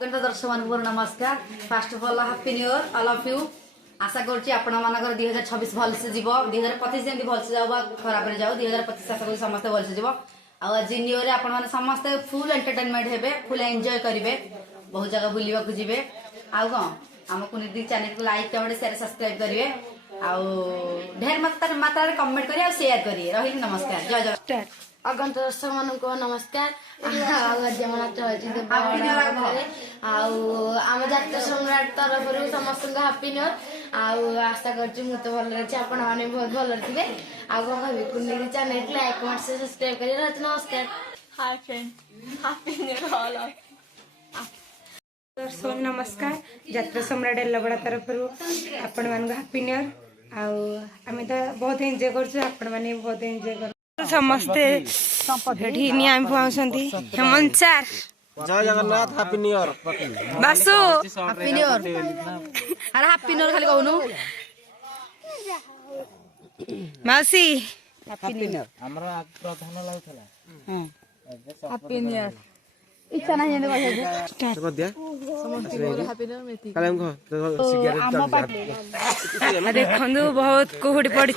दर्शक मान नमस्कार। First of all happy new year all of you. आशा करुच्ची आपण मानकर 2026 भलसे जीव 2025 जमी भलसे जाऊ खराब जाऊ 2025 आशा करी समस्त भलसे जीव। आज न्यू ईयर आपण माने समस्त फुल एंटरटेनमेंट हेबे फुल एंजॉय करिवे बहुत जगह बुलिबा को जीवे आउ कौन आम कुनिदी चैनल को लाइक कमेंट शेयर सब्सक्राइब करिवे आउ ढेर मात्रा रे कमेंट करिए और शेयर करिए। रही नमस्कार जय जय। अगंत दर्शक मान को नमस्कार। आम जातीय सम्राट तरफ समस्त हैप्पी न्यू ईयर आशा कर तो भल अच्छे आपण मैंने बहुत भल थे आगे कुंडी चैनल को लाइक कमेंट सब्सक्राइब करिए। नमस्कार। Hi friend happy new year all दर्शक नमस्कार। जात्रा सम्राट एलबड़ा तरफ आपण मान हैप्पी न्यू ईयर आम तो बहुत एंजॉय कर बहुत एंजॉय कर समस्ते नियम पाँचंती हेमंत सर जय Jagannath happy new year Basu happy new year अरे हैप्पी न्यू ईयर खाली कहूनु मासी हैप्पी न्यू ईयर हमरा प्रधान लागथला हैप्पी न्यू ईयर इच्छा नहीं है कहै स्टार्ट कर दिया समस्त हैप्पी न्यू ईयर मेथी काले हम देखो बहुत कुहुड़ी पड़ी।